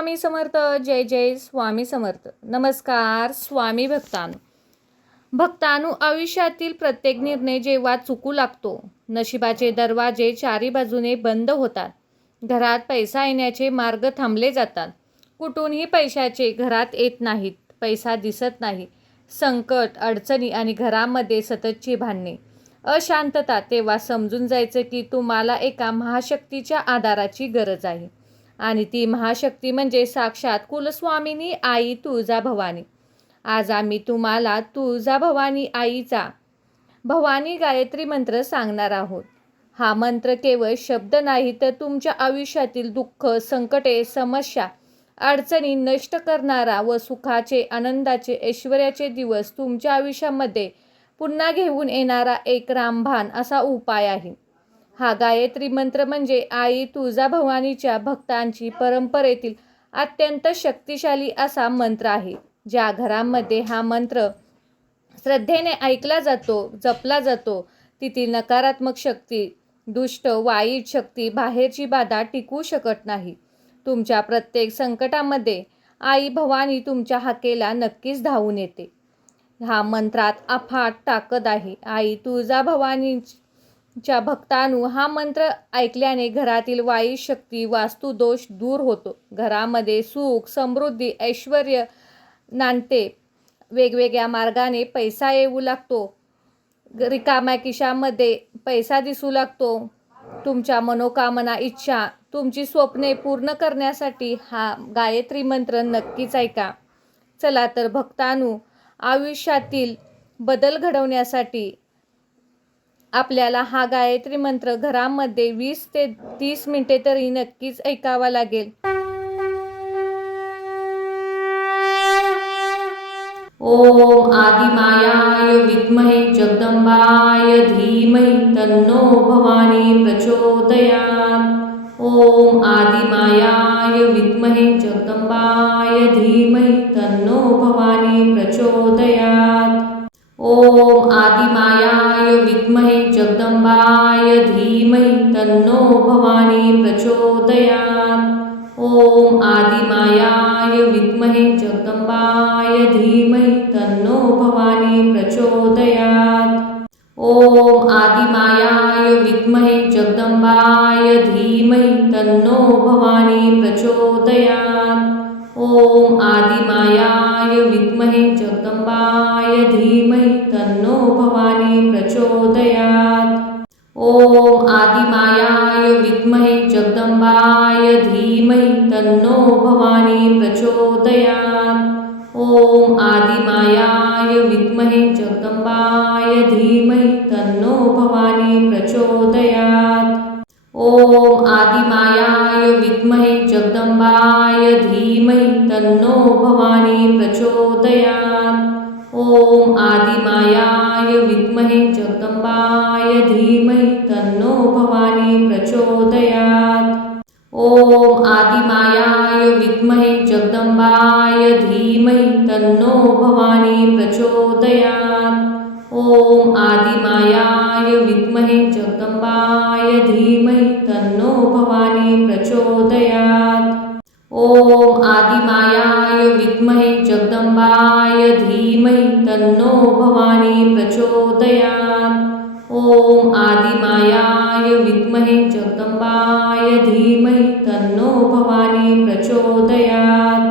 स्वामी समर्थ. जय जय स्वामी समर्थ. नमस्कार स्वामी भक्तांनो, आयुष्यातील प्रत्येक निर्णय जेव्हा चुकू लागतो, नशिबाचे दरवाजे चारी बाजूने बंद होतात. घरात पैसा येण्याचे मार्ग थांबले जातात. कुठूनही पैशाचे घरात येत नाहीत. पैसा दिसत नाही. संकट, अडचणी आणि घरामध्ये सततची भांडणे, अशांतता. तेव्हा समजून जायचं की तुम्हाला एका महाशक्तीच्या आधाराची गरज आहे. आणि ती महाशक्ती म्हणजे साक्षात कुलस्वामिनी आई तुळजाभवानी. आज आम्ही तुम्हाला तुळजाभवानी आईचा भवानी गायत्री मंत्र सांगणार आहोत. हा मंत्र केवळ शब्द नाही, तर तुमच्या आयुष्यातील दुःख, संकटे, समस्या, अडचणी नष्ट करणारा व सुखाचे, आनंदाचे, ऐश्वर्याचे दिवस तुमच्या आयुष्यामध्ये पुन्हा घेऊन येणारा एक रामबाण असा उपाय आहे. हा गायत्री मंत्र म्हणजे आई तुळजाभवानीच्या भक्तांची परंपरेतील अत्यंत शक्तिशाली असा मंत्र आहे. ज्या घरामध्ये हा मंत्र श्रद्धेने ऐकला जातो, जपला जातो, तेथील नकारात्मक शक्ती, दुष्ट वाईट शक्ती, बाहेरची बाधा टिकू शकत नाही. तुमच्या प्रत्येक संकटामध्ये आई भवानी तुमच्या हाकेला नक्कीच धावून येते. हा मंत्रात अफाट ताकद आहे. आई तुळजाभवानीच्या भक्तांनो, हा मंत्र ऐकल्याने घरातील वाईट शक्ती, वास्तुदोष दूर होतो. घरामध्ये सुख, समृद्धी, ऐश्वर्य नांदते. वेगवेगळ्या मार्गाने पैसा येऊ लागतो. रिकाम्या खिशामध्ये पैसा दिसू लागतो. तुमच्या मनोकामना, इच्छा, तुमची स्वप्ने पूर्ण करण्यासाठी हा गायत्री मंत्र नक्कीच ऐका. चला तर भक्तांनो, आयुष्यातील बदल घडवण्यासाठी आपल्याला हा गायत्री मंत्र घरामध्ये 20 ते 30 मिनिटे तरी नक्कीच ऐकावा लागेल. ओम आदिमायाय विद्महे जगदंबाय धीमहि तन्नो भवानी प्रचोदयात्. ओम आदिमायाय विद्महे जगदंबाय धीमहि तन्नो भवानी प्रचोदयात्. ओम आदिमायाय विद्महे जगदंबाय धीमहि तन्नो भवानी प्रचोदयात्. ओम आदिमायाय विद्महे जगदंबाय धीमहि तन्नो भवानी प्रचोदयात्. ओम आदिमायाय विद्महे जगदंबाय धीमहि तन्नो भवानी प्रचोदयात्. ओम आदिमायाय विद्महे जगदंबाय धीमहि तन्नो भवानी प्रचोदयात्. ओम आदिमायाय विद्महे जगदंबाय धीमहि तन्नो भवानी प्रचोदयात्. ओम आदिमायाय विद्महे जगदंबाय धीमहि तन्नो भवानी प्रचोदयात्. ओम आदिमायाय विद्महे जगदंबाय धीमहि तन्नो भवानी प्रचोदयात्. ओम आदिमायाय विद्महे जगदंबाय धीमहि तन्नो भवानी प्रचोदयात्. ओम आदिमायाय विद्महे जगदंबाय धीमहि तन्नो भवानी प्रचोदयात्. ओम आदिमायाय विद्महे जगदंबाय धीमहि तन्नो भवानी प्रचोदयात्. ओम आदिमायाय विद्महे जगदंबाय धीमहि तन्नो भवानी प्रचोदयात्. ओम आदिमायाय विद्महे जगदंबाय धीमहि तन्नो भवानी प्रचोदयात्.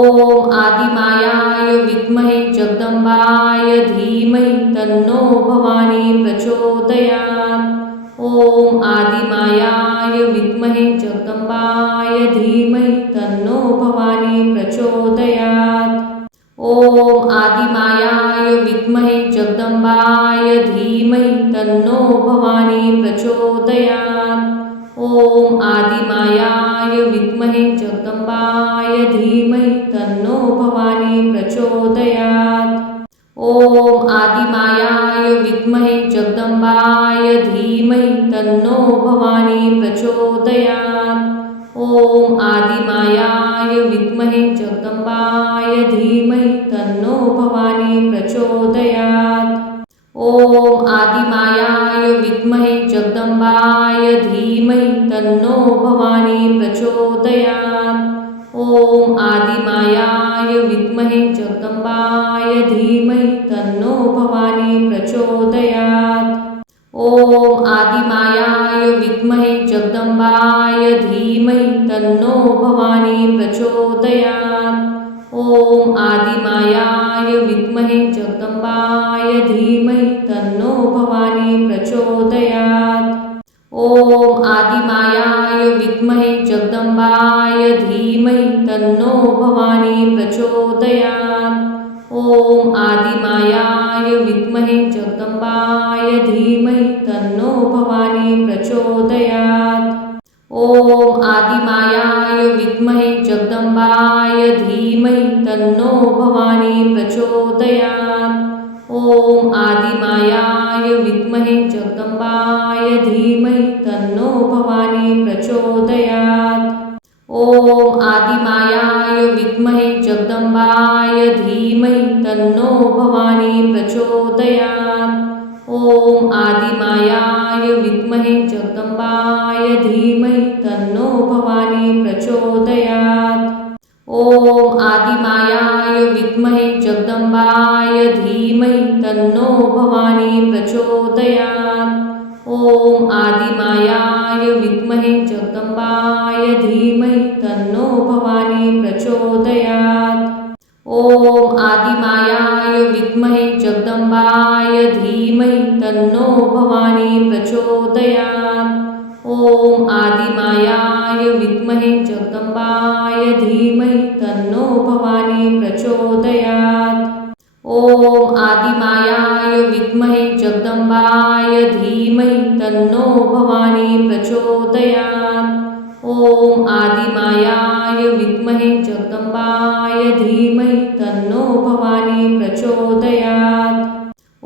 ओम आदिमायाय विद्महे जगदंबाय धीमहि तन्नो भवानी प्रचोदयात्. ओम आदिमायाय विद्महे जगदंबाय धीमहि तन्नो भवानी प्रचोदयात्. ओम आदिमायाय विद्महे जगदंबाय धीमहि तन्नो भवानी प्रचोदयात्. ओम आदिमायाय विद्महे जगदंबाय धीमहि तन्नो भवानी प्रचोदयात्. ओम आदिमायाय विद्महे जगदंबाय धीमहि तन्नो भवानी प्रचोदयात्. ओम आदिमायाय विद्महे जगदंबाय धीमहि तन्नो भवानी प्रचोदयात्. ओम आदिमायाय विद्महे जगदंबाय धीमहि तन्नो भवानी प्रचोदयात्. ॐ आदिमायाय विद्महे जगदम्बाय धीमहि तन्नो भवानी प्रचोदयात्। ॐ आदिमायाय विद्महे जगदम्बाय धीमहि तन्नो भवानी प्रचोदयात्। ॐ आदिमायाय विद्महे जगदम्बाय धीमहि तन्नो भवानी प्रचोदयात्। ॐ आदिमायाय विद्महे जगदम्बाय धीमहि तन्नो भवानी प्रचोदयात्। ॐ आदिमायाय विद्महे जगदम्बाय धीमहि तन्नो भवानी प्रचोदयात्। ॐ आदिमायाय विद्महे जगदम्बाय धीमहि तन्नो भवानी प्रचोदयात्। ॐ आदिमायाय विद्महे जगदम्बाय धीमहि तन्नो भवानी प्रचोदयात्। ॐ आदिमायाय विद्महे जगदम्बाय धीमहि तन्नो भवानी प्रचोदयात्। ॐ आदिमायाय विद्महे जगदम्बाय धीमहि तन्नो भवानी प्रचोदयात्। ॐ आदिमायाय विद्महे जगदम्बाय धीमहि तन्नो भवानी प्रचोदयात्। ॐ आदिमायाय विद्महे जगदम्बाय धीमहि तन्नो भवानी प्रचोदयात्। ॐ आदिमायाय विद्महे जगदम्बाय धीमहि तन्नो भवानी प्रचोदयात्। ॐ आदिमायाय विद्महे जगदम्बाय धीमहि तन्नो भवानी प्रचोदयात्। ॐ आदिमायाय विद्महे जगदम्बाय धीमहि तन्नो भवानी प्रचोदयात्। ॐ आदिमायाय विद्महे जगदम्बाय धीमहि तन्नो भवानी प्रचोदयात्।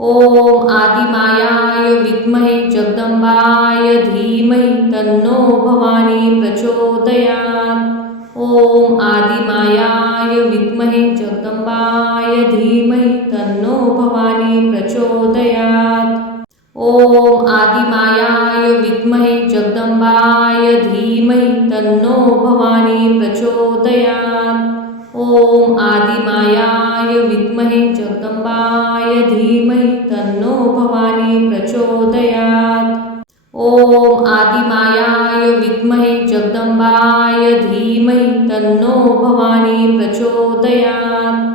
ॐ आदिमायाय विद्महे जगदम्बाय धीमहि तन्नो भवानी प्रचोदयात्। ॐ आदिमायाय विद्महे जगदम्बाय धीमहि तन्नो भवानी प्रचोदयात्। ॐ आदिमायाय विद्महे जगदम्बाय धीमहि तन्नो भवानी प्रचोदयात्। ॐ आदिमायाय विद्महे जगदम्बाय धीमहि तन्नो भवानी प्रचोदयात्। ॐ आदिमायाय विद्महे जगदम्बाय धीमहि तन्नो भवानी प्रचोदयात्।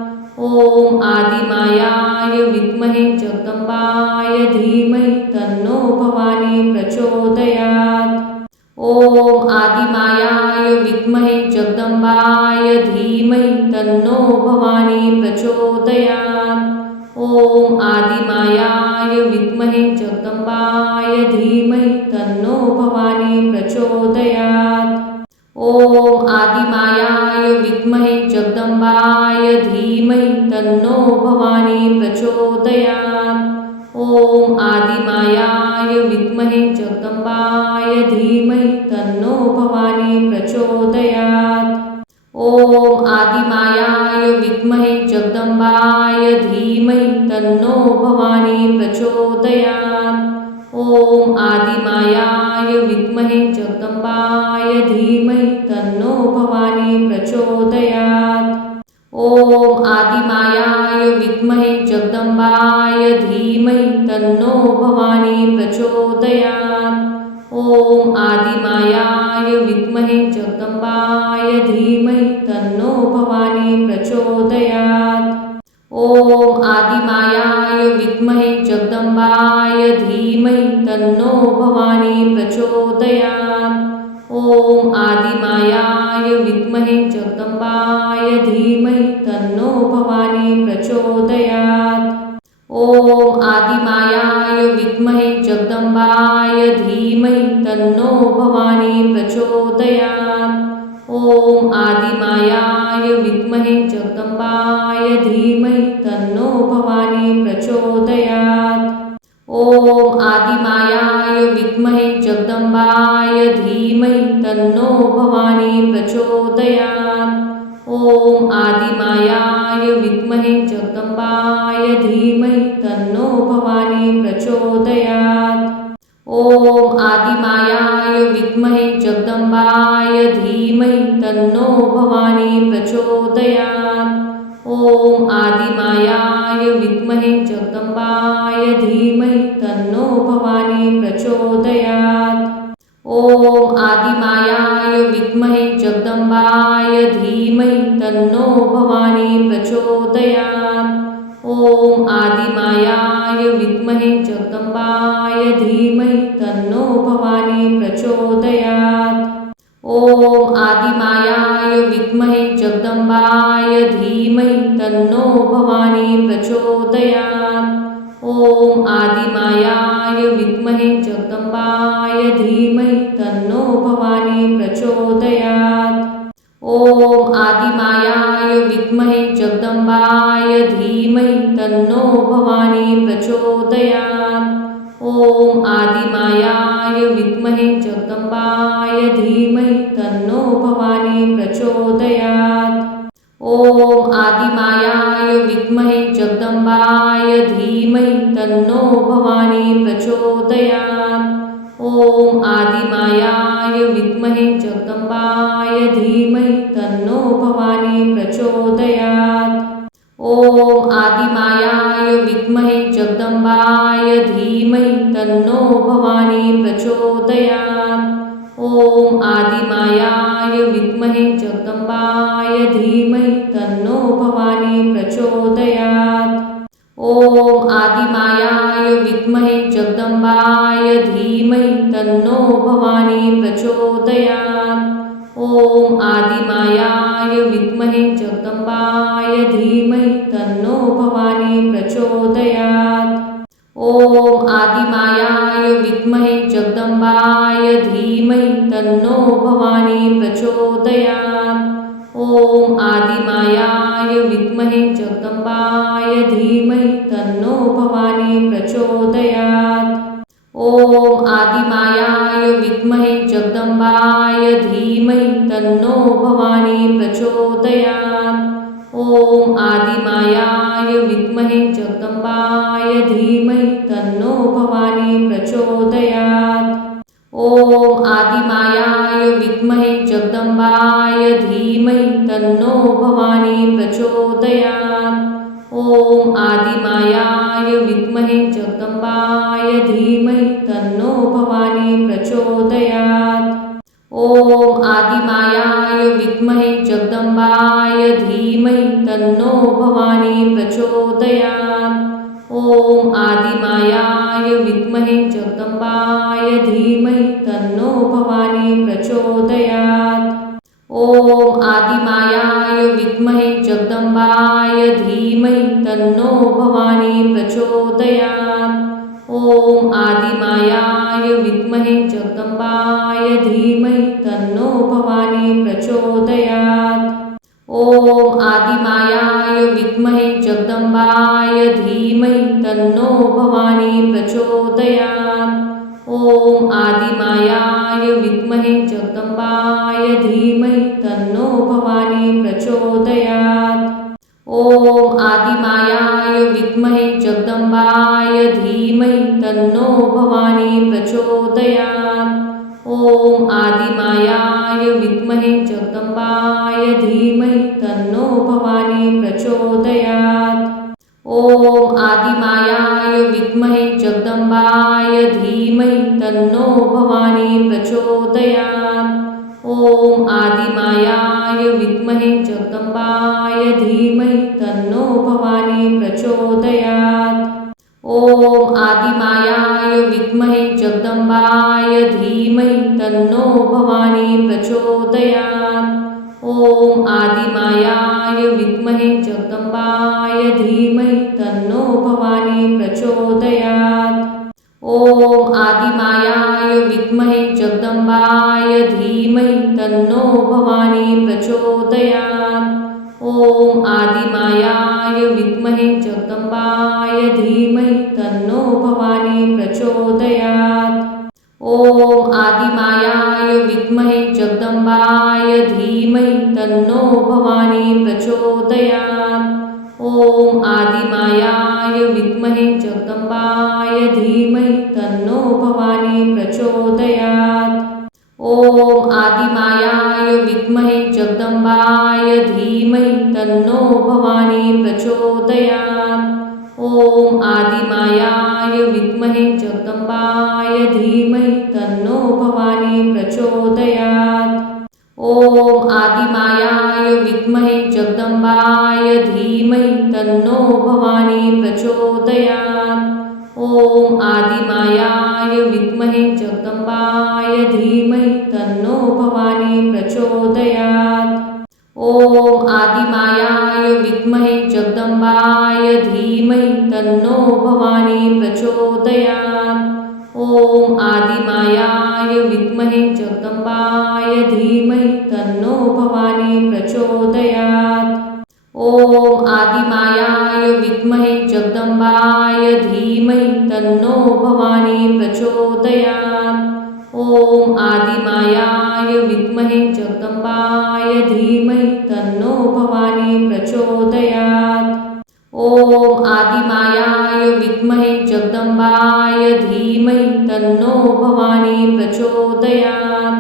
ॐ आदिमायाय विद्महे जगदम्बाय धीमहि तन्नो भवानी प्रचोदयात्। ॐ आदिमायाय विद्महे जगदम्बाय धीमहि तन्नो भवानी प्रचोदयात्। ॐ आदिमायाय विद्महे जगदम्बाय धीमहि तन्नो भवानी प्रचोदयात्। ॐ आदिमायाय विद्महे जगदम्बाय धीमहि तन्नो भवानी प्रचोदयात्। ॐ आदिमायाय विद्महे जगदम्बाय धीमहि तन्नो भवानी प्रचोदयात्। ॐ आदिमायाय विद्महे जगदम्बाय धीमहि तन्नो भवानी प्रचोदयात्। ॐ आदिमायाय विद्महे जगदम्बाय धीमहि तन्नो भवानी प्रचोदयात्। ॐ आदिमायाय विद्महे जगदम्बाय धीमहि तन्नो भवानी प्रचोदयात्। ॐ आदिमायाय विद्महे जगदम्बाय धीमहि तन्नो भवानी प्रचोदयात्। ॐ आदिमायाय विद्महे जगदम्बाय धीमहि तन्नो भवानी प्रचोदयात्। ॐ आदिमायाय विद्महे जगदम्बाय धीमहि तन्नो भवानी प्रचोदयात्। ॐ आदिमायाय विद्महे जगदम्बाय धीमहि तन्नो भवानी प्रचोदयात्। ॐ आदिमायाय विद्महे जगदम्बाय धीमहि तन्नो भवानी प्रचोदयात्। ॐ आदिमायाय विद्महे जगदम्बाय धीमहि तन्नो भवानी प्रचोदयात्। ॐ आदिमायाय विद्महे जगदम्बाय धीमहि तन्नो भवानी प्रचोदयात्। ओम आदिमायाय विद्महे जगदंबाय धीमहि तन्नो भवानी प्रचोदयात्। ओम आदिमायाय विद्महे जगदंबाय धीमहि तन्नो भवानी प्रचोदयात्। ओम आदिमायाय विद्महे जगदंबाय धीमहि तन्नो भवानी प्रचोदयात्। ओम आदिमायाय विद्महे जगदंबाय धीमहि तन्नो भवानी प्रचोदयात्। ओम आदिमायाय विद्महे जगदंबाय धीमहि तन्नो भवानी प्रचोदयात्। ओम आदिमायाय विद्महे जगदंबाय धीमहि तन्नो भवानी प्रचोदयात्। ओम आदिमायाय विद्महे जगदंबाय धीमहि तन्नो भवानी प्रचोदयात्। ओम आदिमायाय विद्महे जगदंबाय धीमहि तन्नो भवानी प्रचोदयात्। ओम आदिमायाय विद्महे जगदंबाय धीमहि तन्नो भवानी प्रचोदयात्। ओम आदिमायाय विद्महे जगदंबाय धीमहि तन्नो भवानी प्रचोदयात्। ओम आदिमायाय विद्महे जगदंबाय धीमहि तन्नो भवानी प्रचोदयात्। ओम आदिमायाय विद्महे जगदंबाय धीमहि तन्नो भवानी प्रचोदयात्। ओम आदिमायाय विद्महे जगदंबाय धीमहि तन्नो भवानी प्रचोदयात्। ओम आदिमायाय विद्महे जगदंबाय धीमहि तन्नो भवानी प्रचोदयात्। ओम आदिमायाय विद्महे जगदंबाय धीमहि तन्नो भवानी प्रचोदयात्। ओम आदिमायाय विद्महे जगदंबाय धीमहि तन्नो भवानी प्रचोदयात्। ओम आदिमायाय विद्महे जगदंबाय धीमहि तन्नो भवानी प्रचोदयात्। ओम आदिमायाय विद्महे जगदंबाय धीमहि तन्नो भवानी प्रचोदयात्। ओम आदिमायाय विद्महे जगदंबाय धीमहि तन्नो भवानी प्रचोदयात्। ओम आदिमायाय विद्महे जगदंबाय धीमहि तन्नो भवानी प्रचोदयात्। ओम आदिमायाय विद्महे जगदंबाय धीमहि तन्नो भवानी प्रचोदयात्। ओम आदिमायाय विद्महे जगदंबाय धीमहि तन्नो भवानी प्रचोदयात्। ओम आदिमायाय विद्महे जगदंबाय धीमहि तन्नो भवानी प्रचोदयात्। ओम आदिमायाय विद्महे जगदंबाय धीमहि तन्नो भवानी प्रचोदयात्। ओम आदिमायाय विद्महे जगदंबाय धीमहि तन्नो भवानी प्रचोदयात्। ओम आदिमायाय विद्महे जगदंबाय धीमहि तन्नो भवानी प्रचोदयात्। ओम आदिमायाय विद्महे जगदंबाय धीमहि तन्नो भवानी प्रचोदयात्। ओम आदिमायाय विद्महे जगदंबाय धीमहि तन्नो भवानी प्रचोदयात्। ओम आदिमायाय विद्महे जगदंबाय धीमहि तन्नो भवानी प्रचोदयात्। ओम आदिमायाय विद्महे जगदंबाय धीमहि तन्नो भवानी प्रचोदयात्। ओम आदिमायाय विद्महे जगदंबाय धीमहि तन्नो भवानी प्रचोदयात्। ओम आदिमायाय विद्महे जगदंबाय धीमहि तन्नो भवानी प्रचोदयात्। ओम आदिमायाय विद्महे जगदंबाय धीमहि तन्नो भवानी प्रचोदयात्। ओम आदिमायाय विद्महे जगदंबाय धीमहि तन्नो भवानी प्रचोदयात्। ओम आदिमायाय विद्महे जगदंबाय धीमहि तन्नो भवानी प्रचोदयात्। ओम आदिमायाय विद्महे जगदंबाय धीमहि तन्नो भवानी प्रचोदयात्। ॐ आदिमायाय विद्महे जगदम्बाय धीमहि तन्नो भवानी प्रचोदयात्। ॐ आदिमायाय विद्महे जगदम्बाय धीमहि तन्नो भवानी प्रचोदयात्। ॐ आदिमायाय विद्महे जगदम्बाय धीमहि तन्नो भवानी प्रचोदयात्। ॐ आदिमायाय विद्महे जगदम्बाय धीमहि तन्नो भवानी प्रचोदयात्। ॐ आदिमायाय विद्महे जगदम्बाय धीमहि तन्नो भवानी प्रचोदयात्। ॐ आदिमायाय विद्महे जगदम्बाय धीमहि तन्नो भवानी प्रचोदयात्। ॐ आदिमायाय विद्महे जगदम्बाय धीमहि तन्नो भवानी प्रचोदयात्। ॐ आदिमायाय विद्महे जगदम्बाय धीमहि तन्नो भवानी प्रचोदयात्। ॐ आदिमायाय विद्महे जगदम्बाय धीमहि तन्नो भवानी प्रचोदयात्।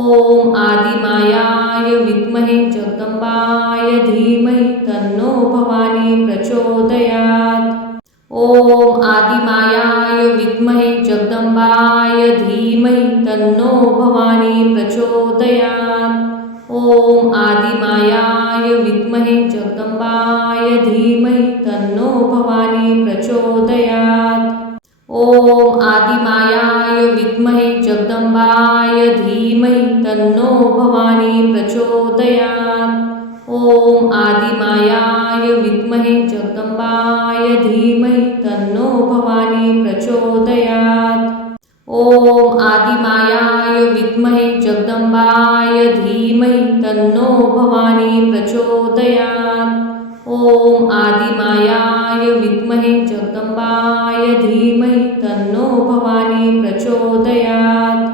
ॐ आदिमायाय विद्महे जगदम्बाय धीमहि तन्नो भवानी प्रचोदयात्। ॐ आदिमायाय विद्महे जगदम्बाय धीमहि तन्नो भवानी प्रचोदयात्। ॐ आदिमायाय विद्महे जगदम्बाय धीमहि तन्नो भवानी प्रचोदयात्। ॐ आदिमायाय विद्महे जगदम्बाय धीमहि तन्नो भवानी प्रचोदयात्। ॐ आदिमायाय विद्महे जगदम्बाय धीमहि तन्नो भवानी प्रचोदयात्। ॐ आदिमायाय विद्महे जगदम्बाय धीमहि तन्नो भवानी प्रचोदयात्। ॐ आदिमायाय विद्महे जगदम्बाय धीमहि तन्नो भवानी प्रचोदयात्।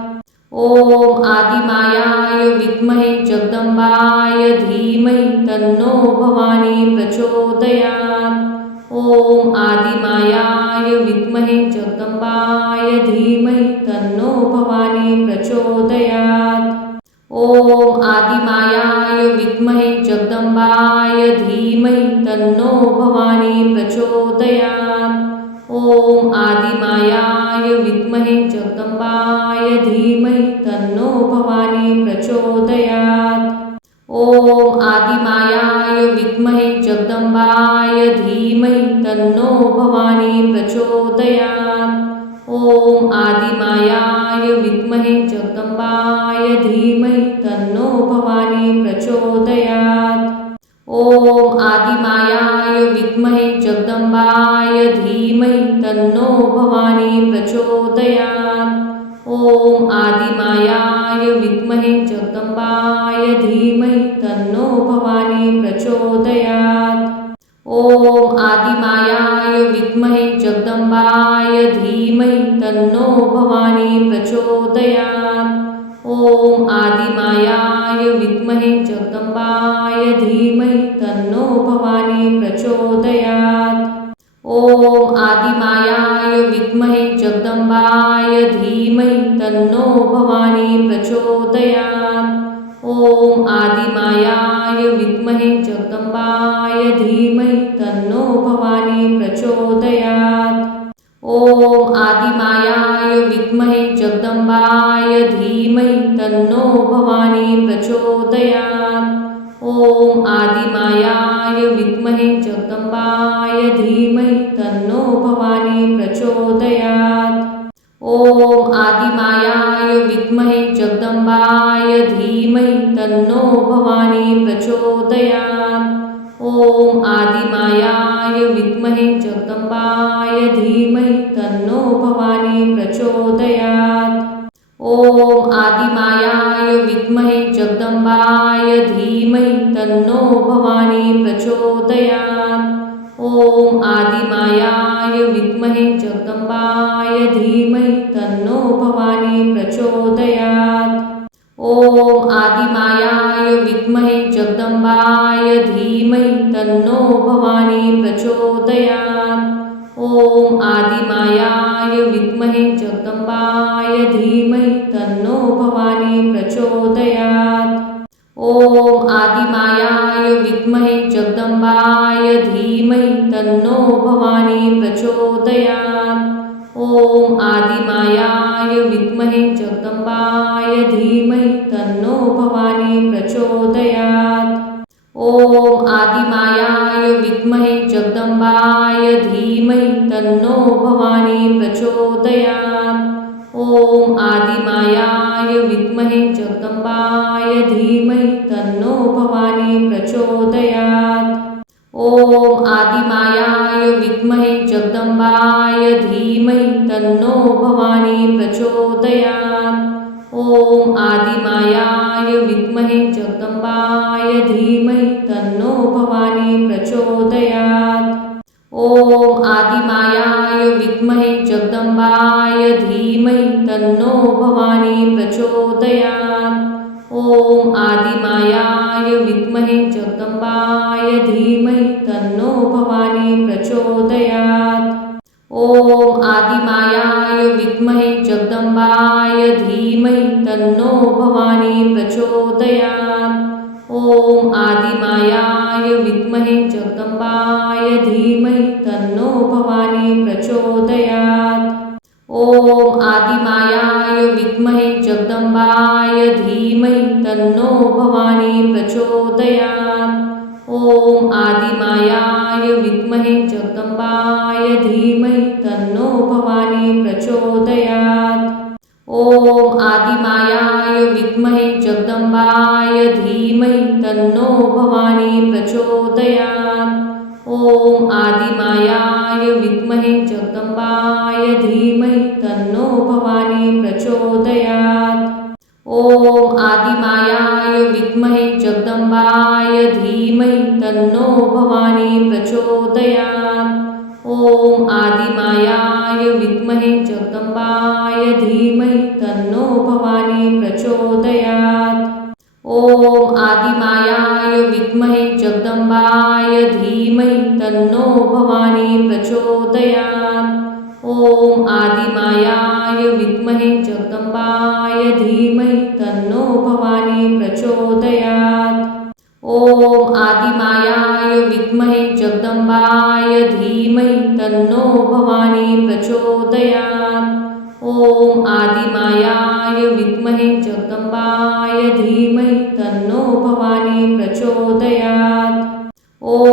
ॐ आदिमायाय विद्महे जगदम्बाय धीमहि तन्नो भवानी प्रचोदयात्। ॐ आदिमायाय विद्महे जगदम्बाय धीमहि तन्नो भवानी प्रचोदयात्। ॐ आदिमायाय विद्महे जगदम्बाय धीमहि तन्नो भवानी प्रचोदयात्। ॐ आदिमायाय विद्महे जगदम्बाय धीमहि तन्नो भवानी प्रचोदयात्। ॐ आदिमायाय विद्महे जगदम्बाय धीमहि तन्नो भवानी प्रचोदयात्। ॐ आदिमायाय विद्महे जगदम्बाय धीमहि तन्नो भवानी प्रचोदयात्। ॐ आदिमायाय विद्महे जगदम्बाय धीमहि तन्नो भवानी प्रचोदयात्। ॐ आदिमायाय विद्महे जगदम्बाय धीमहि तन्नो भवानी प्रचोदयात्। ॐ आदिमायाय विद्महे जगदम्बाय धीमहि तन्नो भवानी प्रचोदयात्। ॐ आदिमायाय विद्महे जगदम्बाय धीमहि तन्नो भवानी प्रचोदयात्। ॐ आदिमायाय विद्महे जगदम्बाय धीमहि तन्नो भवानी प्रचोदयात्। ॐ आदिमायाय विद्महे जगदम्बाय धीमहि तन्नो भवानी प्रचोदयात्। ॐ आदिमायाय विद्महे जगदम्बाय धीमहि तन्नो भवानी प्रचोदयात्। ॐ आदिमायाय विद्महे जगदम्बाय धीमहि तन्नो भवानी प्रचोदयात्। ॐ आदिमायाय विद्महे जगदम्बाय धीमहि तन्नो भवानी प्रचोदयात्। ॐ आदिमायाय विद्महे जगदम्बाय धीमहि तन्नो भवानी प्रचोदयात्। ॐ आदिमायाय विद्महे जगदम्बाय धीमहि तन्नो भवानी प्रचोदयात्। ॐ आदिमायाय विद्महे जगदम्बाय धीमहि तन्नो भवानी प्रचोदयात्। ॐ आदिमायाय विद्महे जगदम्बाय धीमहि तन्नो भवानी प्रचोदयात्। ॐ आदिमायाय विद्महे जगदम्बाय धीमहि तन्नो भवानी प्रचोदयात्। ॐ आदिमायाय विद्महे जगदम्बाय धीमहि तन्नो भवानी प्रचोदयात्। ॐ आदिमायाय विद्महे जगदम्बाय धीमहि तन्नो भवानी प्रचोदयात्। ॐ आदिमायाय विद्महे जगदम्बाय धीमहि तन्नो भवानी प्रचोदयात्। ॐ आदिमायाय विद्महे जगदम्बाय धीमहि तन्नो भवानी प्रचोदयात्। ॐ आदिमायाय विद्महे जगदम्बाय धीमहि तन्नो भवानी प्रचोदयात्। ॐ आदिमायाय विद्महे जगदम्बाय धीमहि तन्नो भवानी प्रचोदयात्। ॐ आदिमायाय विद्महे जगदम्बाय धीमहि तन्नो भवानी प्रचोदयात्। ॐ आदिमायाय विद्महे जगदम्बाय धीमहि तन्नो भवानी प्रचोदयात्। ॐ आदिमायाय विद्महे जगदम्बाय धीमहि तन्नो भवानी प्रचोदयात्। ॐ आदिमायाय विद्महे जगदम्बाय धीमहि तन्नो भवानी प्रचोदयात्। ॐ आदिमायाय विद्महे जगदम्बाय धीमहि तन्नो भवानी प्रचोदयात्। ॐ आदिमायाय विद्महे जगदम्बाय धीमहि तन्नो भवानी प्रचोदयात्। ॐ आदिमायाय विद्महे जगदम्बाय धीमहि तन्नो भवानी प्रचोदयात्। ॐ आदिमायाय विद्महे जगदम्बाय धीमहि तन्नो भवानी प्रचोदयात्। ॐ आदिमायाय विद्महे जगदम्बाय धीमहि तन्नो भवानी प्रचोदयात्। ॐ आदिमायाय विद्महे जगदम्बाय धीमहि तन्नो भवानी प्रचोदयात्। ॐ आदिमायाय विद्महे जगदम्बाय धीमहि तन्नो भवानी प्रचोदयात्। ॐ आदिमायाय विद्महे जगदम्बाय धीमहि तन्नो भवानी प्रचोदयात्। ॐ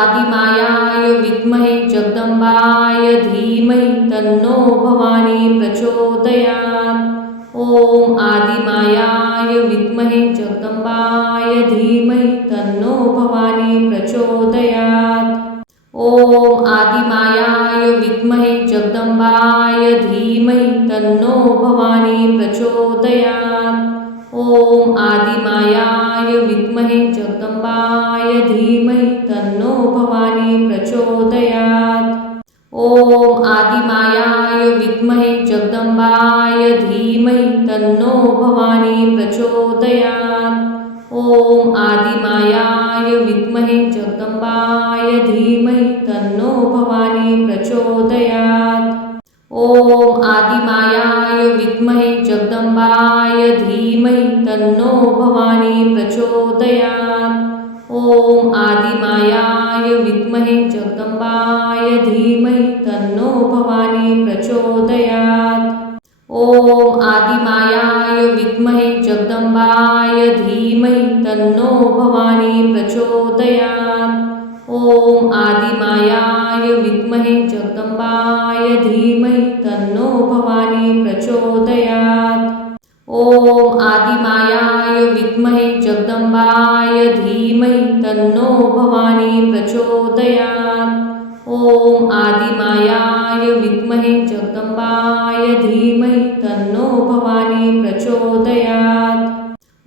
आदिमायाय विद्महे जगदम्बाय धीमहि तन्नो भवानी प्रचोदयात्। ॐ आदिमायाय विद्महे जगदम्बाय धीमहि तन्नो भवानी प्रचोदयात्। ॐ आदिमायाय विद्महे जगदम्बाय धीमहि तन्नो भवानी प्रचोदयात्। ॐ आदिमायाय विद्महे जगदम्बाय धीमहि तन्नो भवानी प्रचोदयात्। ॐ आदिमायाय विद्महे जगदम्बाय धीमहि तन्नो भवानी प्रचोदयात्। ॐ आदिमायाय विद्महे जगदम्बाय धीमहि तन्नो भवानी प्रचोदयात्। ॐ आदिमायाय विद्महे जगदम्बाय धीमहि तन्नो भवानी प्रचोदयात्। ॐ आदिमायाय विद्महे जगदम्बाय धीमहि तन्नो भवानी प्रचोदयात्। ॐ आदिमायाय विद्महे जगदम्बाय धीमहि तन्नो भवानी प्रचोदयात्। ॐ आदिमायाय विद्महे जगदम्बाय धीमहि तन्नो भवानी प्रचोदयात्। ॐ आदिमायाय विद्महे जगदम्बाय धीमहि तन्नो भवानी प्रचोदयात्। ॐ आदिमायाय विद्महे जगदम्बाय धीमहि तन्नो भवानी प्रचोदयात्।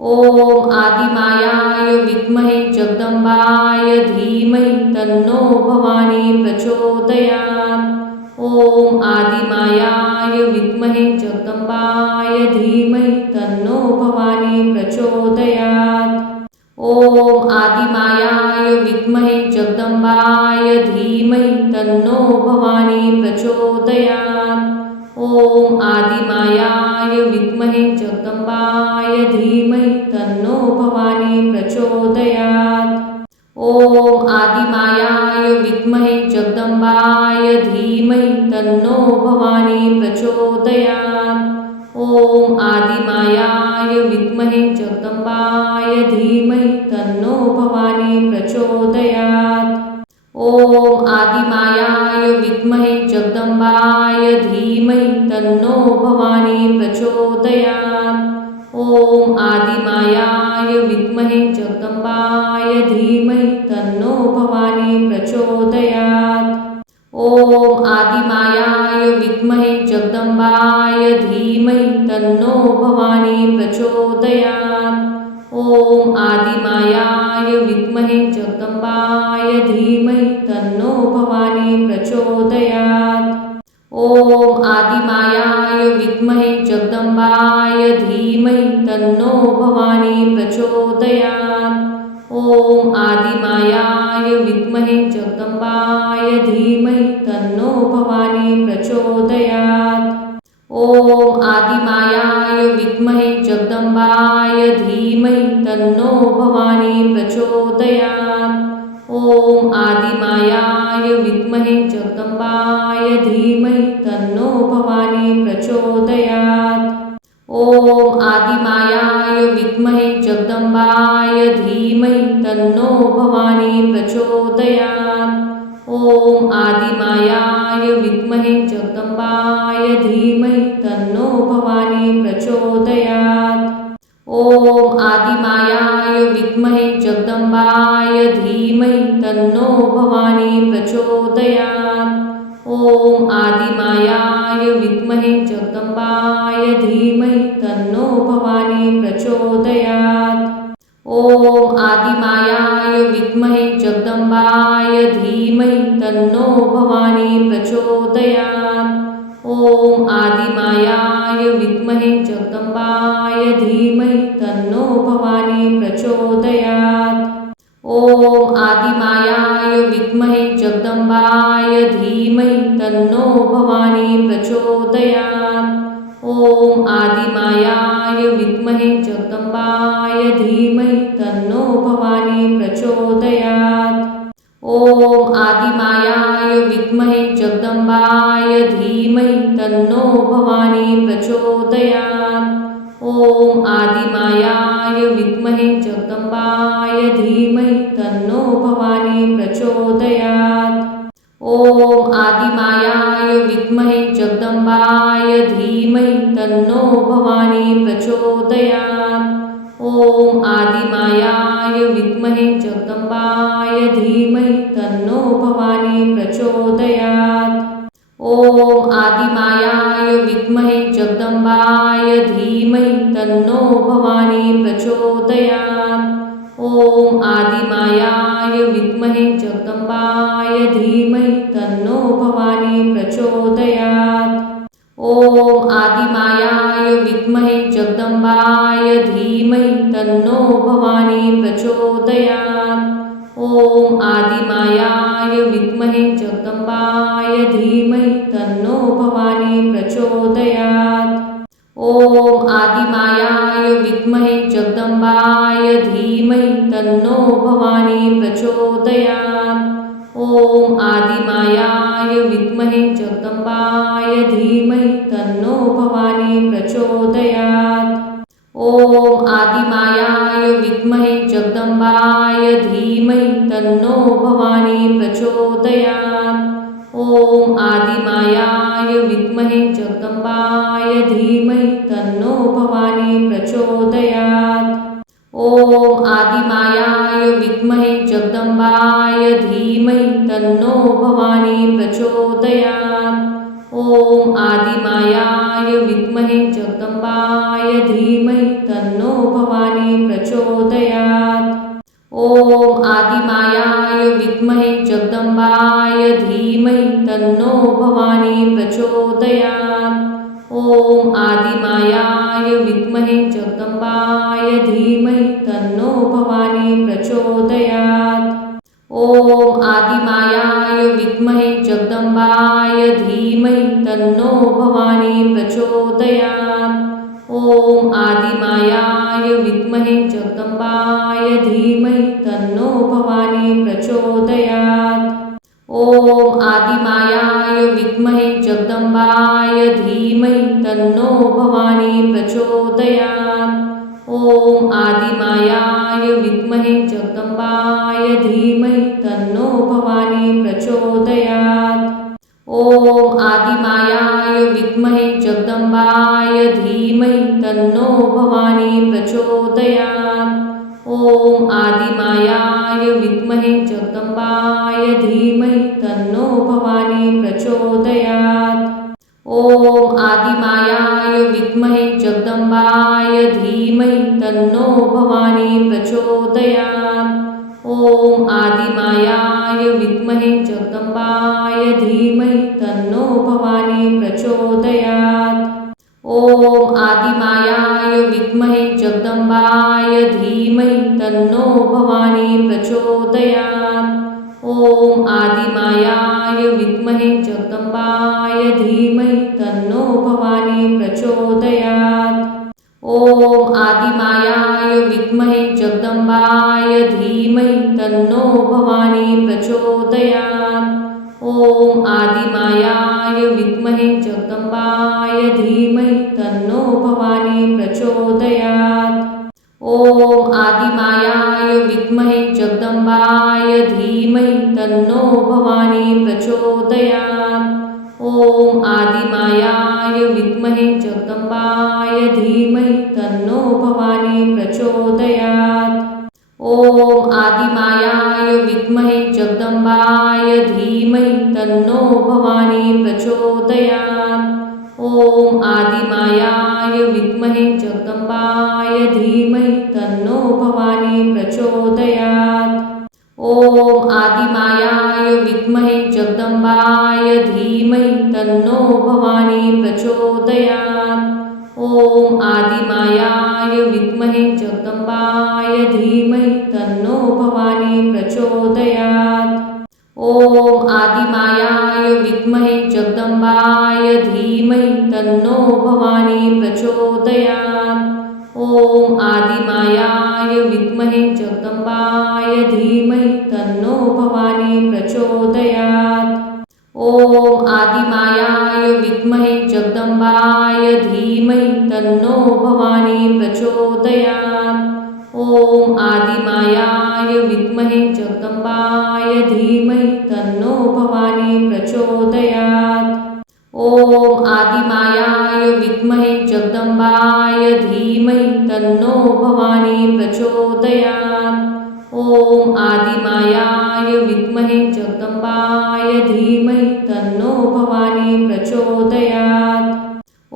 ॐ आदिमायाय विद्महे जगदम्बाय धीमहि तन्नो भवानी प्रचोदयात्। ॐ आदिमायाय विद्महे जगदम्बाय धीमहि तन्नो भवानी प्रचोदयात्। ॐ आदिमायाय विद्महे जगदम्बाय धीमहि तन्नो भवानी प्रचोदयात्। ॐ आदिमायाय विद्महे जगदम्बाय धीमहि तन्नो भवानी प्रचोदयात्। ॐ आदिमायाय विद्महे जगदम्बाय धीमहि तन्नो भवानी प्रचोदयात्। ॐ आदिमायाय विद्महे जगदंबाय धीमहि तन्नो भवानी प्रचोदयात्। ॐ आदिमायाय विद्महे जगदंबाय धीमहि तन्नो भवानी प्रचोदयात्। ॐ आदिमायाय विद्महे जगदंबाय धीमहि तन्नो भवानी प्रचोदयात्। ॐ आदिमायाय विद्महे जगदंबाय धीमहि तन्नो भवानी प्रचोदयात्। ॐ आदिमायाय विद्महे जगदंबाय धीमहि तन्नो भवानी प्रचोदयात्। ॐ आदिमायाय विद्महे जगदंबाय धीमहि तन्नो भवानी प्रचोदयात्। ॐ आदिमायाय विद्महे जगदंबाय धीमहि तन्नो भवानी प्रचोदयात्। ॐ आदिमायाय विद्महे जगदंबाय धीमहि तन्नो भवानी प्रचोदयात्। ॐ आदिमायाय विद्महे जगदंबाय धीमहि तन्नो भवानी प्रचोदयात्। ॐ आदिमायाय विद्महे जगदंबाय धीमहि तन्नो भवानी प्रचोदयात्। ॐ आदिमायाय विद्महे जगदंबाय धीमहि तन्नो भवानी प्रचोदयात्। ॐ आदिमायाय विद्महे जगदंबाय धीमहि तन्नो भवानी प्रचोदयात्। ॐ आदिमायाय विद्महे जगदंबाय धीमहि तन्नो भवानी प्रचोदयात्। ॐ आदिमायाय विद्महे जगदंबाय धीमहि तन्नो भवानी प्रचोदयात्। ॐ आदिमायाय विद्महे जगदंबाय धीमहि तन्नो भवानी प्रचोदयात्। ॐ आदिमायाय विद्महे जगदंबाय धीमहि तन्नो भवानी प्रचोदयात्। ॐ आदिमायाय विद्महे जगदंबाय धीमहि तन्नो भवानी प्रचोदयात्। ॐ आदिमायाय विद्महे जगदंबाय धीमहि तन्नो भवानी प्रचोदयात्। ॐ आदिमायाय विद्महे जगदंबाय धीमहि तन्नो भवानी प्रचोदयात्। ॐ आदिमायाय विद्महे जगदंबाय धीमहि तन्नो भवानी प्रचोदयात्। ॐ आदिमायाय विद्महे जगदंबाय धीमहि तन्नो भवानी प्रचोदयात्। ॐ आदिमायाय विद्महे जगदंबाय धीमहि तन्नो भवानी प्रचोदयात्। ॐ आदिमायाय विद्महे जगदंबाय धीमहि तन्नो भवानी प्रचोदयात्। ॐ आदिमायाय विद्महे जगदंबाय धीमहि तन्नो भवानी प्रचोदयात्। ॐ आदिमायाय विद्महे जगदंबाय धीमहि तन्नो भवानी प्रचोदयात्। ॐ आदिमायाय विद्महे जगदंबाय धीमहि तन्नो भवानी प्रचोदयात्। ॐ आदिमायाय विद्महे जगदंबाय धीमहि तन्नो भवानी प्रचोदयात्। ॐ आदिमायाय विद्महे जगदंबाय धीमहि तन्नो भवानी प्रचोदयात्। ॐ आदिमायाय विद्महे जगदंबाय धीमहि तन्नो भवानी प्रचोदयात्। ॐ आदिमायाय विद्महे जगदंबाय धीमहि तन्नो भवानी प्रचोदयात्। ॐ आदिमायाय विद्महे जगदंबाय धीमहि तन्नो भवानी प्रचोदयात्। ॐ आदिमायाय विद्महे जगदंबाय धीमहि तन्नो भवानी प्रचोदयात्। ॐ आदिमायाय विद्महे जगदंबाय धीमहि तन्नो भवानी प्रचोदयात्। ॐ आदिमायाय विद्महे जगदंबाय धीमहि तन्नो भवानी प्रचोदयात्। ॐ आदिमायाय विद्महे जगदंबाय धीमहि तन्नो भवानी प्रचोदयात्। ॐ आदिमायाय विद्महे जगदंबाय धीमहि तन्नो भवानी प्रचोदयात्। ॐ तन्नो भवानी प्रचोदयात्। ॐ आदिमायाय विद्महे जगदम्बाय धीमहि तन्नो भवानी प्रचोदयात्। ॐ आदिमायाय विद्महे जगदम्बाय धीमहि तन्नो भवानी प्रचोदयात्। ॐ आदिमायाय विद्महे जगदम्बाय धीमहि तन्नो भवानी प्रचोदयात्। ॐ आदिमायाय विद्महे जगदम्बाय धीमहि तन्नो भवानी प्रचोदयात्। ॐ आदिमायाय विद्महे जगदम्बाय धीमहि तन्नो भवानी प्रचोदयात्। ॐ आदिमायाय विद्महे जगदम्बाय धीमहि तन्नो भवानी प्रचोदयात्। ॐ आदिमायाय विद्महे जगदम्बाय धीमहि तन्नो भवानी प्रचोदयात्। ॐ आदिमायाय विद्महे जगदम्बाय धीमहि तन्नो भवानी प्रचोदयात्। ॐ आदिमायाय विद्महे जगदम्बाय धीमहि तन्नो भवानी प्रचोदयात्। ॐ आदिमायाय विद्महे जगदम्बाय धीमहि तन्नो भवानी प्रचोदयात्। ॐ आदिमायाय विद्महे जगदम्बाय धीमहि तन्नो भवानी प्रचोदयात्। ॐ आदिमायाय विद्महे जगदम्बाय धीमहि तन्नो भवानी प्रचोदयात्। ॐ आदिमायाय विद्महे जगदम्बाय धीमहि तन्नो भवानी प्रचोदयात्। ॐ आदिमायाय विद्महे जगदम्बाय धीमहि तन्नो भवानी प्रचोदयात्। ॐ आदिमायाय विद्महे जगदम्बाय धीमहि तन्नो भवानी प्रचोदयात्। ॐ आदिमायाय विद्महे जगदम्बाय धीमहि तन्नो भवानी प्रचोदयात्। ॐ आदिमायाय विद्महे जगदम्बाय धीमहि तन्नो भवानी प्रचोदयात्।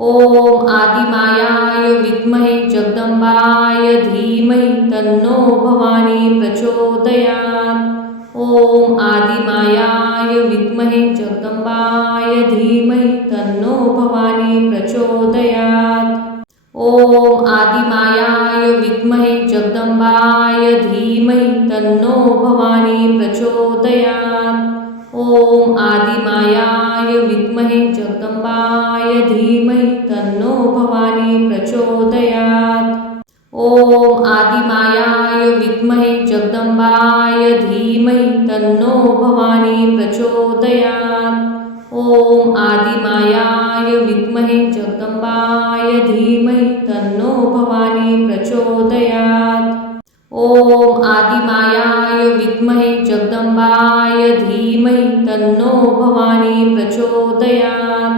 ॐ आदिमायाय विद्महे जगदम्बाय धीमहि तन्नो भवानी प्रचोदयात्। ॐ आदिमायाय विद्महे जगदम्बाय धीमहि तन्नो भवानी प्रचोदयात्। ॐ आदिमायाय विद्महे जगदम्बाय धीमहि तन्नो भवानी प्रचोदयात्। ॐ आदिमायाय विद्महे जगदम्बाय धीमहि तन्नो भवानी प्रचोदयात्। ॐ आदिमायाय विद्महे जगदम्बाय धीमहि तन्नो भवानी प्रचोदयात्। ॐ आदिमायाय विद्महे जगदम्बाय धीमहि तन्नो भवानी प्रचोदयात्। ॐ आदिमायाय विद्महे जगदम्बाय धीमहि तन्नो भवानी प्रचोदयात्।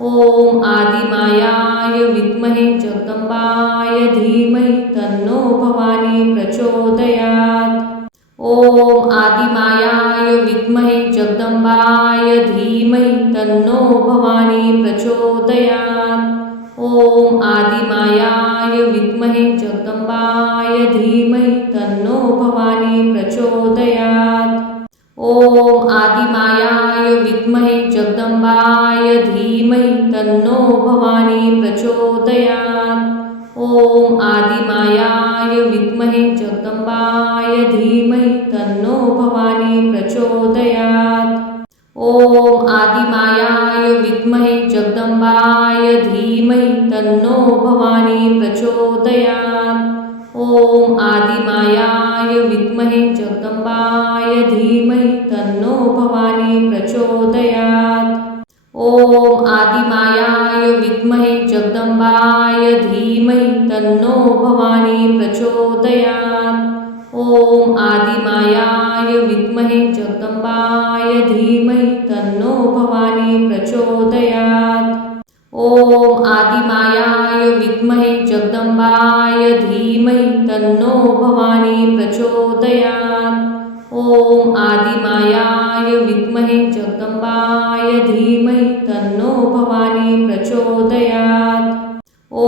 ॐ आदिमायाय विद्महे जगदम्बाय धीमहि तन्नो भवानी प्रचोदयात्। ॐ आदिमायाय विद्महे जगदम्बाय धीमहि तन्नो भवानी प्रचोदयात्। ॐ आदिमायाय विद्महे जगदम्बाय धीमहि तन्नो भवानी प्रचोदयात्। ॐ आदिमायाय विद्महे जगदम्बाय धीमहि तन्नो भवानी प्रचोदयात्। ॐ आदिमायाय विद्महे जगदम्बाय धीमहि तन्नो भवानी प्रचोदयात्। ॐ आदिमायाय विद्महे जगदम्बाय धीमहि तन्नो भवानी प्रचोदयात्। ॐ आदिमायाय विद्महे जगदम्बाय धीमहि तन्नो भवानी प्रचोदयात्। ॐ आदिमायाय विद्महे जगदम्बाय धीमहि तन्नो भवानी प्रचोदयात्। ॐ आदिमायाय विद्महे जगदम्बाय धीमहि तन्नो भवानी प्रचोदयात्। ॐ आदिमायाय विद्महे जगदम्बाय धीमहि तन्नो भवानी प्रचोदयात्। ॐ आदिमायाय विद्महे जगदम्बाय धीमहि तन्नो भवानी प्रचोदयात्। ॐ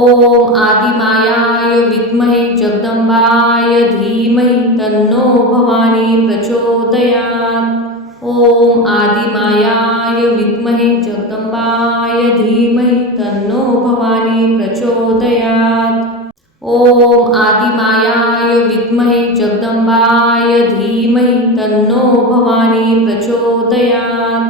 आदिमायाय विद्महे विद्महे जगदंबाय धीमहि तन्नो भवानी प्रचोदयात्। ॐ आदिमायाय विद्महे जगदंबाय धीमहि तन्नो भवानी प्रचोदयात्। ॐ आदिमायाय विद्महे जगदंबाय धीमहि तन्नो भवानी प्रचोदयात्।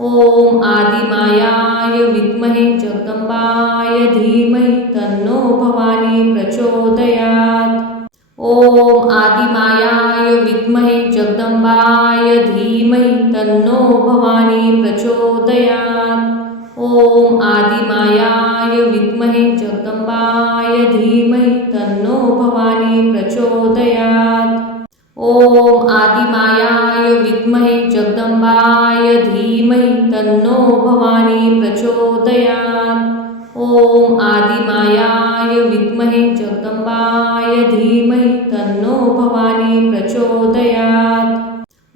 ॐ आदिमायाय विद्महे जगदंबाय धीमहि तन्नो भवानी प्रचोदयात्। ॐ आदिमायाय विद्महे जगदंबाय धीमहि तन्नो भवानी प्रचोदयात्। ॐ आदिमायाय विद्महे जगदंबाय धीमहि तन्नो भवानी प्रचोदयात्। ॐ आदिमायाय विद्महे जगदंबाय धीमहि तन्नो भवानी प्रचोदयात्। ॐ आदिमायाय विद्महे जगदंबाय धीमहि तन्नो भवानी प्रचोदयात्।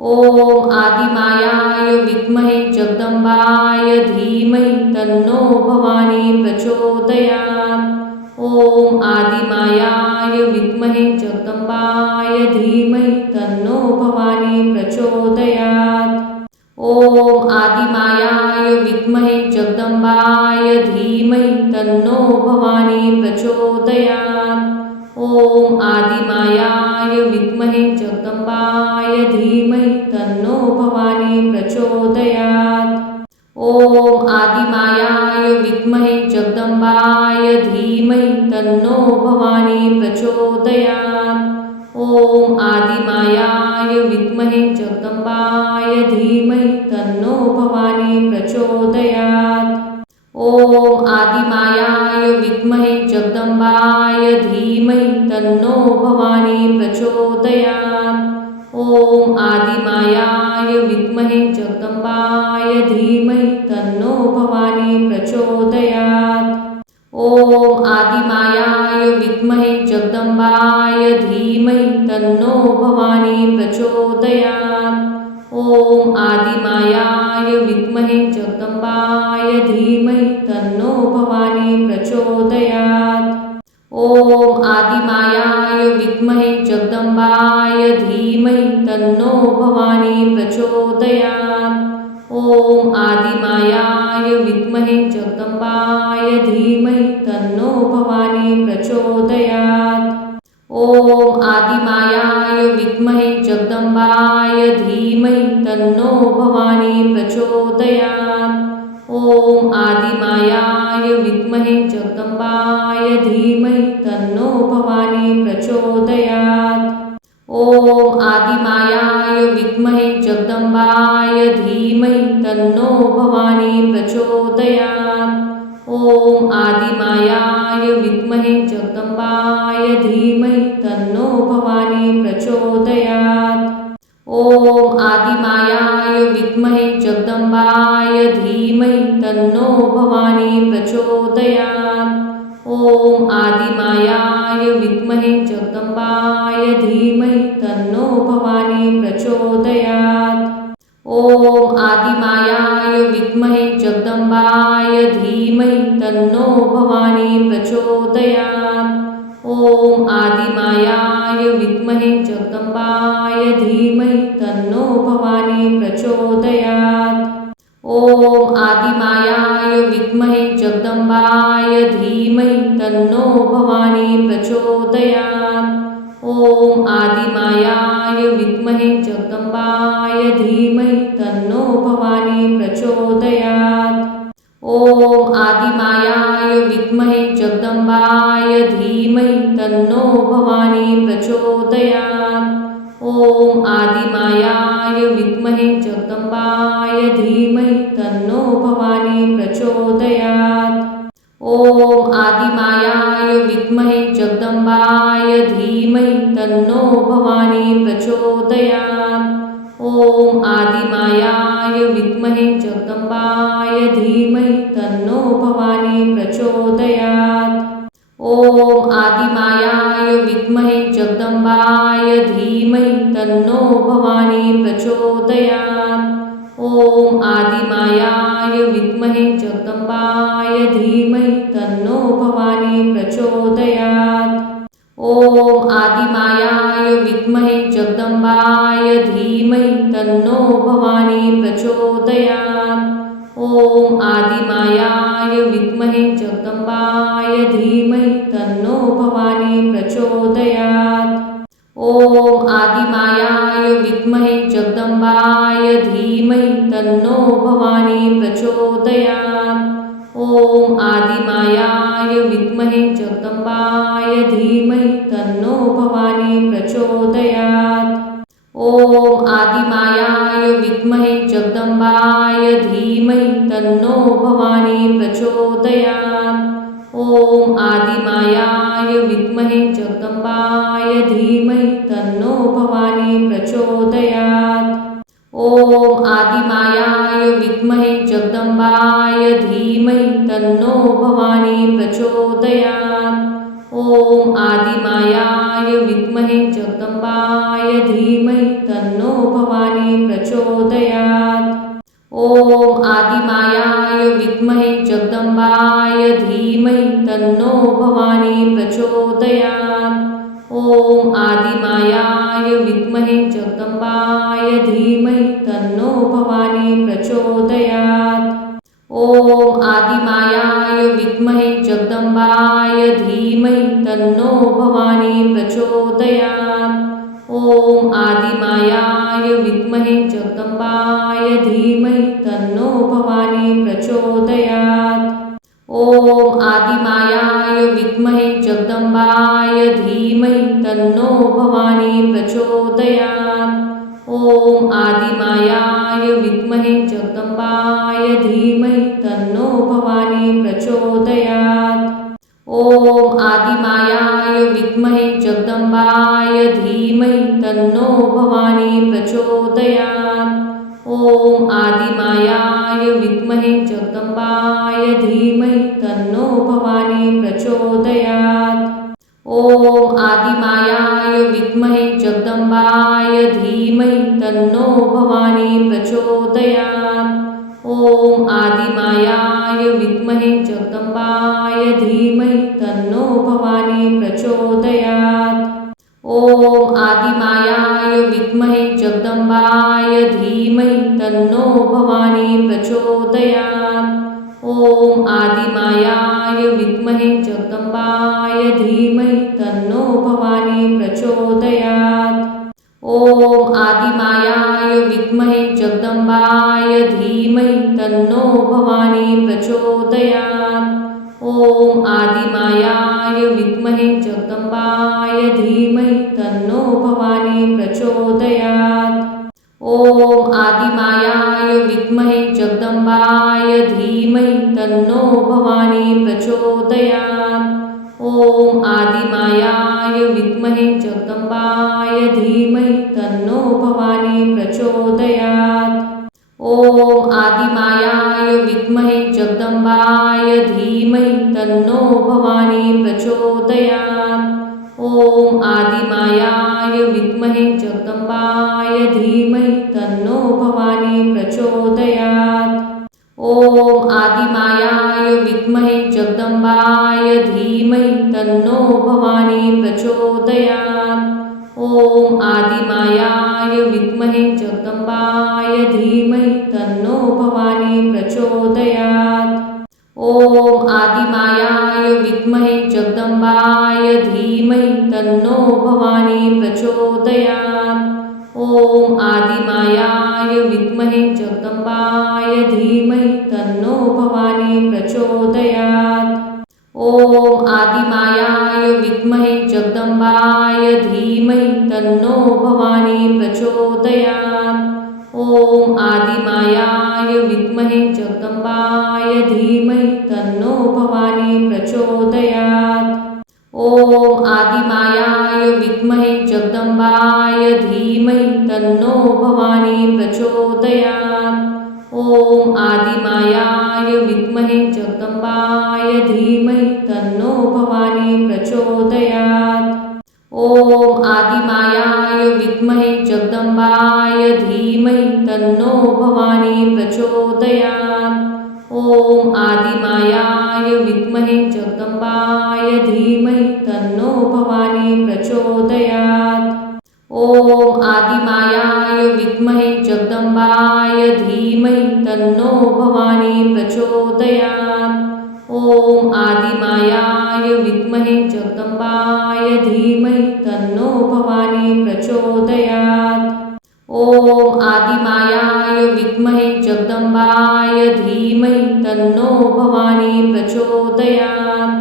ॐ आदिमायाय विद्महे जगदंबाय धीमहि तन्नो भवानी प्रचोदयात्। ॐ आदिमायाय विद्महे जगदंबाय धीमहि तन्नो भवानी प्रचोदयात्। ॐ आदिमायाय विद्महे जगदंबाय धीमहि तन्नो भवानी प्रचोदयात्। ॐ आदिमायाय विद्महे जगदंबाय धीमहि तन्नो भवानी प्रचोदयात्। ॐ आदिमायाय विद्महे जगदंबाय धीमहि तन्नो भवानी प्रचोदयात्। ॐ आदिमायाय विद्महे जगदंबाय धीमहि तन्नो भवानी प्रचोदयात्। ॐ आदिमायाय विद्महे जगदंबाय धीमहि तन्नो भवानी प्रचोदयात्। ॐ आदिमायाय विद्महे जगदंबाय धीमहि तन्नो भवानी प्रचोदयात्। ॐ आदिमायाय विद्महे जगदंबाय धीमहि तन्नो भवानी प्रचोदयात्। ॐ आदिमायाय विद्महे जगदंबाय धीमहि तन्नो भवानी प्रचोदयात्। ॐ आदिमायाय विद्महे जगदंबाय धीमहि तन्नो भवानी प्रचोदयात्। ॐ आदिमायाय विद्महे जगदंबाय धीमहि तन्नो भवानी प्रचोदयात्। ॐ आदिमायाय विद्महे जगदंबाय धीमहि तन्नो भवानी प्रचोदयात्। ॐ आदिमायाय विद्महे जगदंबाय धीमहि तन्नो भवानी प्रचोदयात्। ॐ आदिमायाय विद्महे जगदंबाय धीमहि तन्नो भवानी प्रचोदयात्। ॐ आदिमायाय विद्महे जगदंबाय धीमहि तन्नो भवानी प्रचोदयात्। ॐ आदिमायाय विद्महे जगदंबाय धीमहि तन्नो भवानी प्रचोदयात्। ॐ आदिमायाय विद्महे जगदंबाय धीमहि तन्नो भवानी प्रचोदयात्। ॐ आदिमायाय विद्महे जगदंबाय धीमहि तन्नो भवानी प्रचोदयात्। ॐ आदिमायाय विद्महे जगदंबाय धीमहि तन्नो भवानी प्रचोदयात्। ॐ आदिमायाय विद्महे जगदंबाय धीमहि तन्नो भवानी प्रचोदयात्। ॐ आदिमायाय विद्महे जगदंबाय धीमहि तन्नो भवानी प्रचोदयात्। ॐ आदिमायाय विद्महे जगदंबाय धीमहि तन्नो भवानी प्रचोदयात्। ॐ आदिमायाय विद्महे जगदंबाय धीमहि तन्नो भवानी प्रचोदयात्। ॐ आदिमायाय विद्महे जगदंबाय धीमहि तन्नो भवानी प्रचोदयात्। ॐ आदिमायाय विद्महे जगदंबाय धीमहि तन्नो भवानी प्रचोदयात्। ॐ आदिमायाय विद्महे जगदंबाय धीमहि तन्नो भवानी प्रचोदयात्। ॐ आदिमायाय विद्महे जगदंबाय धीमहि तन्नो भवानी प्रचोदयात्। आदिमायाय विद्महे जगदम्बाय धीमहि तन्नो भवानी प्रचोदयात्। ॐ आदिमायाय विद्महे जगदम्बाय धीमहि तन्नो भवानी प्रचोदयात्। ॐ आदिमायाय विद्महे जगदम्बाय धीमहि तन्नो भवानी प्रचोदयात्। ॐ आदिमायाय विद्महे जगदम्बाय धीमहि तन्नो भवानी प्रचोदयात्। ॐ आदिमायाय विद्महे जगदम्बाय धीमहि तन्नो भवानी प्रचोदयात्। ॐ आदिमायाय विद्महे जगदम्बाय धीमहि तन्नो भवानी प्रचोदयात्। ॐ आदिमायाय विद्महे जगदम्बाय धीमहि तन्नो भवानी प्रचोदयात्। ॐ आदिमायाय विद्महे जगदम्बाय धीमहि तन्नो भवानी प्रचोदयात्। ॐ आदिमायाय विद्महे जगदम्बाय धीमहि तन्नो भवानी प्रचोदयात्। ॐ आदिमायाय विद्महे जगदम्बाय धीमहि तन्नो भवानी प्रचोदयात्। ॐ आदिमायाय विद्महे जगदम्बाय धीमहि तन्नो भवानी प्रचोदयात्। ॐ आदिमायाय विद्महे जगदम्बाय धीमहि तन्नो भवानी प्रचोदयात्। ॐ आदिमायाय विद्महे जगदम्बाय धीमहि तन्नो भवानी प्रचोदयात्। ॐ आदिमायाय विद्महे जगदम्बाय धीमहि तन्नो भवानी प्रचोदयात्। ॐ आदिमायाय विद्महे जगदम्बाय धीमहि तन्नो भवानी प्रचोदयात्। ॐ आदिमायाय विद्महे जगदम्बाय धीमहि तन्नो भवानी प्रचोदयात्। ॐ आदिमायाय विद्महे जगदम्बाय धीमहि तन्नो भवानी प्रचोदयात्। ॐ आदिमायाय विद्महे जगदम्बाय धीमहि तन्नो भवानी प्रचोदयात्। ॐ आदिमायाय विद्महे जगदम्बाय धीमहि तन्नो भवानी प्रचोदयात्। ॐ आदिमायाय विद्महे जगदम्बाय धीमहि तन्नो भवानी प्रचोदयात्। ॐ आदिमायाय विद्महे जगदम्बाय धीमहि तन्नो भवानी प्रचोदयात्। ॐ आदिमायाय विद्महे जगदम्बाय धीमहि तन्नो भवानी प्रचोदयात्। ॐ आदिमायाय विद्महे जगदम्बाय धीमहि तन्नो भवानी प्रचोदयात्। ॐ आदिमायाय विद्महे जगदम्बाय धीमहि तन्नो भवानी प्रचोदयात्। ॐ आदिमायाय विद्महे जगदम्बाय धीमहि तन्नो भवानी प्रचोदयात्। ॐ आदिमायाय विद्महे जगदम्बाय धीमहि तन्नो भवानी प्रचोदयात्। ॐ आदिमायाय विद्महे जगदम्बाय धीमहि तन्नो भवानी प्रचोदयात्। ॐ आदिमायाय विद्महे जगदम्बाय धीमहि तन्नो भवानी प्रचोदयात्। ॐ आदिमायाय विद्महे जगदम्बाय धीमहि तन्नो भवानी प्रचोदयात्। ॐ आदिमायाय विद्महे जगदम्बाय धीमहि तन्नो भवानी प्रचोदयात्। ॐ आदिमायाय विद्महे जगदम्बाय धीमहि तन्नो भवानी प्रचोदयात्। ॐ आदिमायाय विद्महे जगदम्बाय धीमहि तन्नो भवानी प्रचोदयात्। ॐ आदिमायाय विद्महे जगदम्बाय धीमहि तन्नो भवानी प्रचोदयात्। ॐ आदिमायाय विद्महे जगदम्बाय धीमहि तन्नो भवानी प्रचोदयात्। ॐ आदिमायाय विद्महे जगदम्बाय धीमहि तन्नो भवानी प्रचोदयात्। ॐ आदिमायाय विद्महे जगदम्बाय धीमहि तन्नो भवानी प्रचोदयात्। ॐ आदिमायाय विद्महे जगदम्बाय धीमहि तन्नो भवानी प्रचोदयात्। ॐ आदिमायाय विद्महे जगदम्बाय धीमहि तन्नो भवानी प्रचोदयात्। ॐ आदिमायाय विद्महे जगदम्बाय धीमहि तन्नो भवानी प्रचोदयात्। ॐ आदिमायाय विद्महे जगदम्बाय धीमहि तन्नो भवानी प्रचोदयात्। भवानी प्रचोदयात्। ॐ आदिमायाय विद्महे जगदम्बाय धीमहि तन्नो भवानी प्रचोदयात्। ॐ आदिमायाय विद्महे जगदम्बाय धीमहि तन्नो भवानी प्रचोदयात्।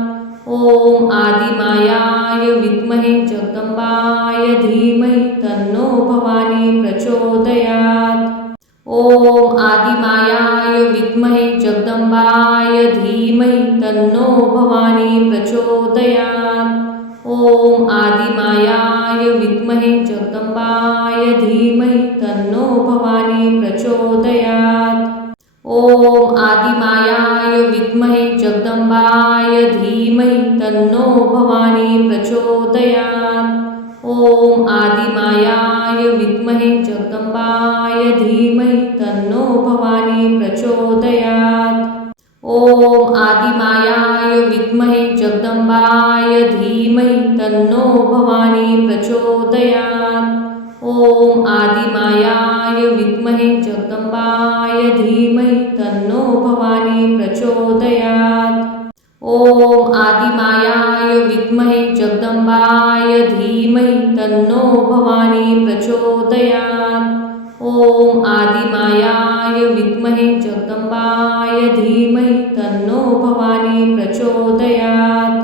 ॐ आदिमायाय विद्महे जगदम्बाय धीमहि तन्नो भवानी प्रचोदयात्। ॐ आदिमायाय विद्महे जगदम्बाय धीमहि तन्नो भवानी प्रचोदयात्। ॐ आदिमायाय विद्महे जगदम्बाय धीमहि तन्नो भवानी प्रचोदयात्। ॐ आदिमायाय विद्महे जगदम्बाय धीमहि तन्नो भवानी प्रचोदयात्। ॐ आदिमायाय विद्महे जगदम्बाय धीमहि तन्नो भवानी प्रचोदयात्। ॐ आदिमायाय विद्महे जगदम्बाय धीमहि तन्नो भवानी प्रचोदयात्। ॐ आदिमायाय विद्महे जगदम्बाय धीमहि तन्नो भवानी प्रचोदयात्। ॐ आदिमायाय विद्महे जगदम्बाय धीमहि तन्नो भवानी प्रचोदयात्। ॐ आदिमायाय विद्महे जगदम्बाय धीमहि तन्नो भवानी प्रचोदयात्।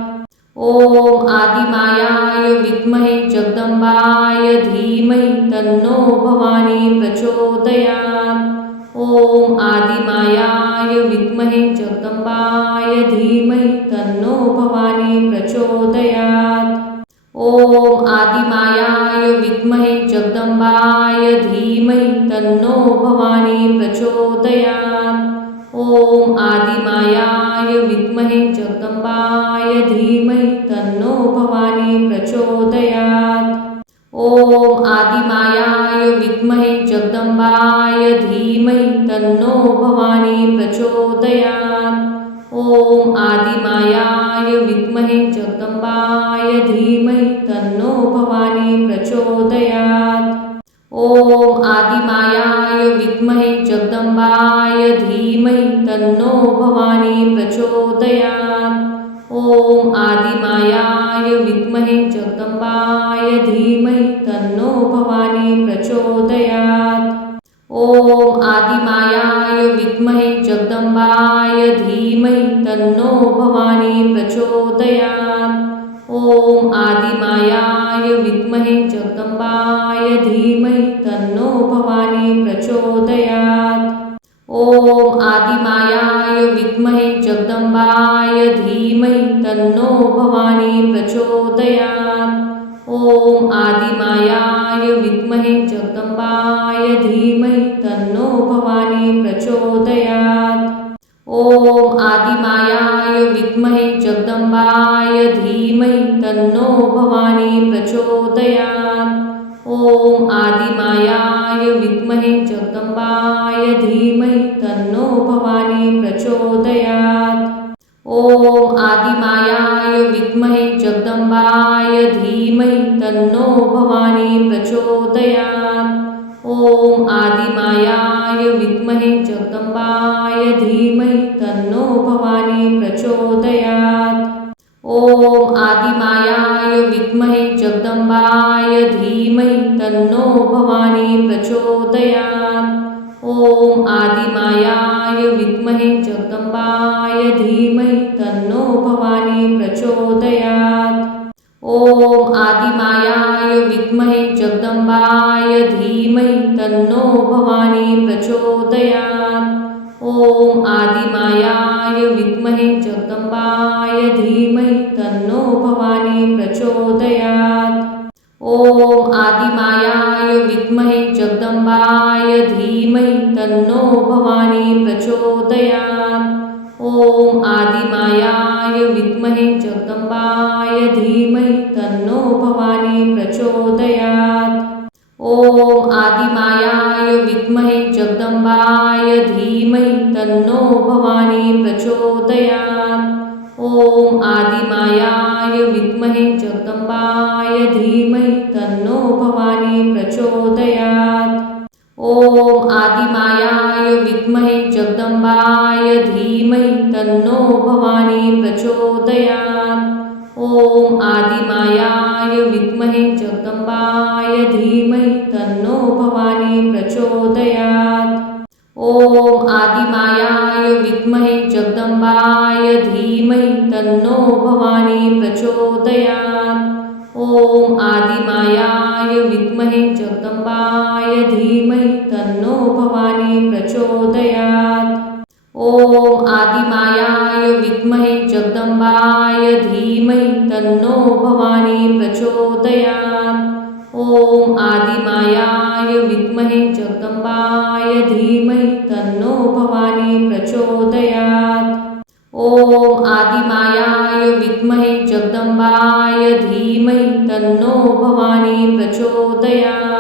ॐ आदिमायाय विद्महे जगदम्बाय धीमहि तन्नो भवानी प्रचोदयात्। ॐ आदिमायाय विद्महे जगदम्बाय धीमहि तन्नो भवानी प्रचोदयात्। ॐ आदिमायाय विद्महे जगदम्बाय धीमहि तन्नो भवानी प्रचोदयात्। ॐ आदिमायाय विद्महे जगदम्बाय धीमहि तन्नो भवानी प्रचोदयात्। ॐ आदिमायाय विद्महे जगदम्बाय धीमहि तन्नो भवानी प्रचोदयात्। ॐ आदिमायाय विद्महे जगदम्बाय धीमहि तन्नो भवानी प्रचोदयात्। ॐ आदिमायाय विद्महे जगदम्बाय धीमहि तन्नो भवानी प्रचोदयात्। ॐ आदिमायाय विद्महे जगदम्बाय धीमहि तन्नो भवानी प्रचोदयात्। ॐ आदिमायाय विद्महे जगदम्बाय धीमहि तन्नो भवानी प्रचोदयात्। ॐ आदिमायाय विद्महे जगदम्बाय धीमहि तन्नो भवानी प्रचोदयात्। ॐ आदिमायाय विद्महे जगदम्बाय धीमहि तन्नो भवानी प्रचोदयात्। ॐ आदिमायाय विद्महे जगदम्बाय धीमहि तन्नो भवानी प्रचोदयात्। ॐ आदिमायाय विद्महे जगदम्बाय धीमहि तन्नो भवानी प्रचोदयात्। ॐ आदिमायाय विद्महे जगदम्बाय धीमहि तन्नो भवानी प्रचोदयात्। ॐ आदिमायाय विद्महे जगदम्बाय धीमहि तन्नो भवानी प्रचोदयात्। ॐ आदिमायाय विद्महे जगदम्बाय धीमहि तन्नो भवानी प्रचोदयात्। ॐ आदिमायाय विद्महे जगदम्बाय धीमहि तन्नो भवानी प्रचोदयात्। ॐ आदिमायाय विद्महे जगदम्बाय धीमहि तन्नो भवानी प्रचोदयात्। ॐ आदिमायाय विद्महे जगदम्बाय धीमहि तन्नो भवानी प्रचोदयात्। ॐ आदिमायाय विद्महे जगदम्बाय धीमहि तन्नो भवानी प्रचोदयात्। ॐ आदिमायाय विद्महे जगदम्बाय धीमहि तन्नो भवानी प्रचोदयात्। ॐ आदिमायाय विद्महे जगदम्बाय धीमहि तन्नो भवानी प्रचोदयात्। ॐ आदिमायाय विद्महे जगदम्बाय धीमहि तन्नो भवानी प्रचोदयात्। ॐ आदिमायाय विद्महे जगदम्बाय धीमहि तन्नो भवानी प्रचोदयात्। ॐ आदिमायाय विद्महे जगदम्बाय जगदम्बाय धीमहि तन्नो भवानी प्रचोदयात्। ॐ आदिमायाय विद्महे जगदम्बाय धीमहि तन्नो भवानी प्रचोदयात्। ॐ आदिमायाय विद्महे जगदम्बाय धीमहि तन्नो भवानी प्रचोदयात्। ॐ आदिमायाय विद्महे जगदम्बाय धीमहि तन्नो भवानी प्रचोदयात्। ॐ आदिमायाय विद्महे जगदम्बाय धीमहि तन्नो भवानी प्रचोदयात्। ॐ आदिमायाय विद्महे जगदम्बाय धीमहि तन्नो भवानी प्रचोदयात्।